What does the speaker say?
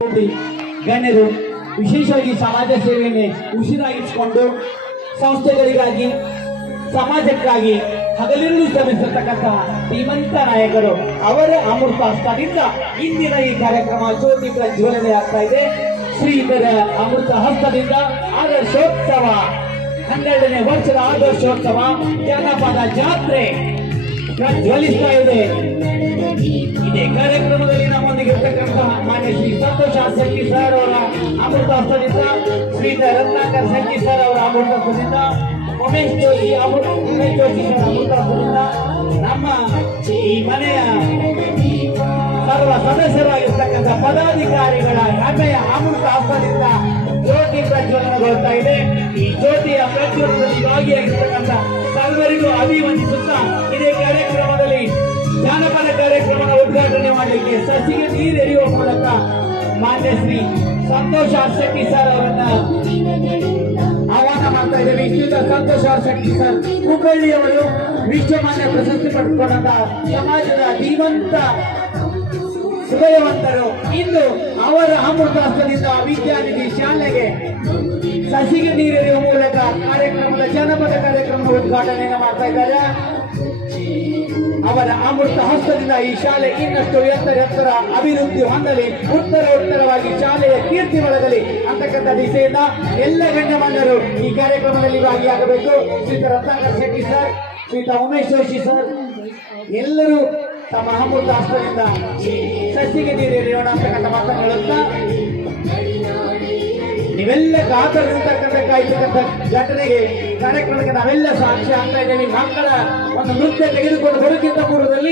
ಗಣ್ಯರು ವಿಶೇಷವಾಗಿ ಸಮಾಜ ಸೇವೆಯನ್ನೇ ಉಸಿರಾಗಿಸಿಕೊಂಡು ಸಂಸ್ಥೆಗಳಿಗಾಗಿ ಸಮಾಜಕ್ಕಾಗಿ ಹಗಲಿರುಳು ಶ್ರಮಿಸಿರ್ತಕ್ಕಂತಹ ಧೀಮಂತ ನಾಯಕರು ಅವರ ಅಮೃತ ಹಸ್ತದಿಂದ ಇಂದಿನ ಈ ಕಾರ್ಯಕ್ರಮ ಜ್ಯೋತಿ ಪ್ರಜ್ವಲನೆ ಆಗ್ತಾ ಇದೆ. ಶ್ರೀಧರ ಅಮೃತ ಹಸ್ತದಿಂದ ಆದರ್ಶೋತ್ಸವ 12ನೇ ವರ್ಷದ ಆದರ್ಶೋತ್ಸವ ಜನಪದ ಜಾತ್ರೆ ಪ್ರಜ್ವಲಿಸ್ತಾ ಇದೆ. ಇದೇ ಕಾರ್ಯಕ್ರಮದಲ್ಲಿ ನಮ್ಮೊಂದಿಗೆ ಇರ್ತಕ್ಕಂತಹ ಮಾನ್ಯ ಶ್ರೀ ಸಂತೋಷ ಸಂಗೀತ ಸರ್ ಅವರ ಅಮೃತ ಹಸ್ತದಿಂದ, ಶ್ರೀಧರ ರತ್ನಾಕರ್ ಸಂಗೀತ ಸರ್ ಅವರ ಅಮೃತ ಹಸ್ತದಿಂದ, ಉಮೇಶ್ ಜೋಶಿ ಸರ್ ಅಮೃತ ಹಸ್ತದಿಂದ, ನಮ್ಮ ಈ ಮನೆಯ ಸರ್ವ ಸದಸ್ಯರಾಗಿರ್ತಕ್ಕಂಥ ಪದಾಧಿಕಾರಿಗಳ ಹೆಮ್ಮೆಯ ಅಮೃತ ಹಸ್ತದಿಂದ ಜ್ಯೋತಿ ಪ್ರಜ್ವಲನಗೊಳ್ತಾ ಇದೆ. ಈ ಜ್ಯೋತಿಯ ಪ್ರಜ್ವಲನದಲ್ಲಿ ಭಾಗಿಯಾಗಿರ್ತಕ್ಕಂಥ ಸರ್ವರಿಗೂ ಅಭಿವಂದಿಸುತ್ತಾ ಇದೇ ಕಾರ್ಯಕ್ರಮದಲ್ಲಿ ಜಾನಪದ ಕಾರ್ಯಕ್ರಮದ ಉದ್ಘಾಟನೆ ಮಾಡಲಿಕ್ಕೆ ಸಸಿಗೆ ನೀರೆರೆಯುವ ಮೂಲಕ ಮಾನ್ಯ ಶ್ರೀ ಸಂತೋಷ ಶೆಟ್ಟಿ ಸರ್ ಅವರನ್ನ ಆಹ್ವಾನ ಮಾಡ್ತಾ ಇದ್ದೇವೆ. ಶ್ರೀಯುತ ಸಂತೋಷ ಶೆಟ್ಟಿ ಸರ್ ಹುಬ್ಬಳ್ಳಿಯವರು ವಿಶ್ವಮಾನ್ಯ ಪ್ರಶಸ್ತಿ ಪಡೆದುಕೊಂಡಂತ ಸಮಾಜದ ಧೀಮಂತ ಹೃದಯವಂತರು. ಇಂದು ಅವರ ಅಮೃತ ಹಸ್ತದಿಂದ ವಿದ್ಯಾನಿಧಿ ಶಾಲೆಗೆ ಸಸಿಗೆ ನೀರೆರೆಯುವ ಮೂಲಕ ಕಾರ್ಯಕ್ರಮದ ಜನಪದ ಕಾರ್ಯಕ್ರಮದ ಉದ್ಘಾಟನೆಯನ್ನು ಮಾಡ್ತಾ ಇದ್ದಾರೆ. ಅವರ ಅಮೃತ ಹಸ್ತದಿಂದ ಈ ಶಾಲೆ ಇನ್ನಷ್ಟು ಎತ್ತರ ಅಭಿವೃದ್ಧಿ ಹೊಂದಲಿ, ಉತ್ತರವಾಗಿ ಶಾಲೆಯ ಕೀರ್ತಿ ಬೆಳಗಲಿ ಅಂತಕ್ಕಂಥ ದಿಸೆಯಿಂದ ಎಲ್ಲ ಗಣ್ಯಮಾನ್ಯರು ಈ ಕಾರ್ಯಕ್ರಮದಲ್ಲಿ ಭಾಗಿಯಾಗಬೇಕು. ಶ್ರೀಯುತ ರತ್ನಾಕರ್ ಶೆಟ್ಟಿ ಸರ್, ಶ್ರೀಯುತ ಉಮೇಶ್ ಜೋಶಿ ಸರ್ ಎಲ್ಲರೂ ತಮ್ಮ ಅಮೃತ ಹಸ್ತದಿಂದ ಸಸಿಗೆ ನೀರೆರೆಯೋಣ ಅಂತಕ್ಕಂಥ ಮಾತನ್ನು ಹೇಳುತ್ತಾ, ನೀವೆಲ್ಲ ಕಾತರದಿರ್ತಕ್ಕಂಥ ಕಾಯ್ತಕ್ಕಂಥ ಘಟನೆಗೆ ಕಾರ್ಯಕ್ರಮಕ್ಕೆ ನಾವೆಲ್ಲ ಸಾಕ್ಷಿ ಆಗ್ತಾ ಇದ್ದೇವೆ. ಮಕ್ಕಳ ಒಂದು ನೃತ್ಯ ತೆಗೆದುಕೊಂಡು ಬರೋಕ್ಕಿಂತ ಪೂರ್ವದಲ್ಲಿ